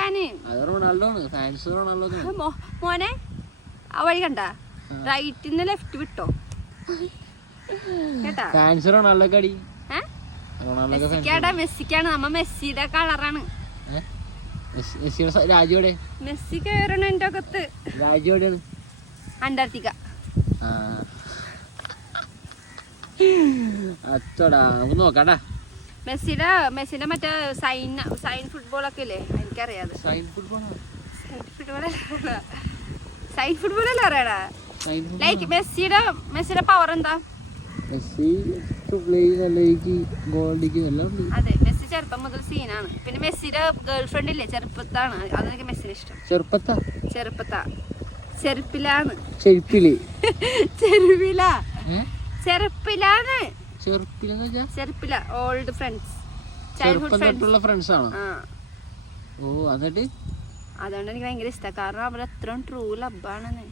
Fan. മോനെ ആ വഴി കണ്ട റൈറ്റിന്ന് ലെഫ്റ്റ് വിട്ടോ കേട്ടാ. മെസ്സിക്കാണ്. നമ്മ മെസ്സിയുടെ കളറാണ്. മെസ്സി കയറണ എന്റെ അകത്ത്. അന്റാർട്ടിക്ക. മെസ്സിന്റെ മറ്റേ സൈൻ ഫുട്ബോൾ ഒക്കെ ഇല്ലേ, എനിക്കറിയാതെ. സൈൻ ഫുട്ബോൾ അല്ലേ അറിയാടാ. ലൈക്ക് മെസ്സിയുടെ പവർ എന്താ? അതെ, മെസ്സി ചെറുപ്പം മുതൽ സീനാണ്. പിന്നെ മെസ്സിയുടെ ഗേൾ ഫ്രണ്ട് ഇല്ലേ, ചെറുപ്പത്താണ്. അതെനിക്ക് മെസ്സിനെ ഇഷ്ടം. ചെറുപ്പിലാണ്. ചെറുപ്പില ഓൾഡ് ഫ്രണ്ട്സ്, ചൈൽഡ്ഹുഡ് ഫ്രണ്ട്സ് ആണ്. അതുകൊണ്ട് എനിക്ക് ഭയങ്കര ഇഷ്ടമാണ്. കാരണം അവർ അത്രയും ട്രൂ ലബാണെന്ന്.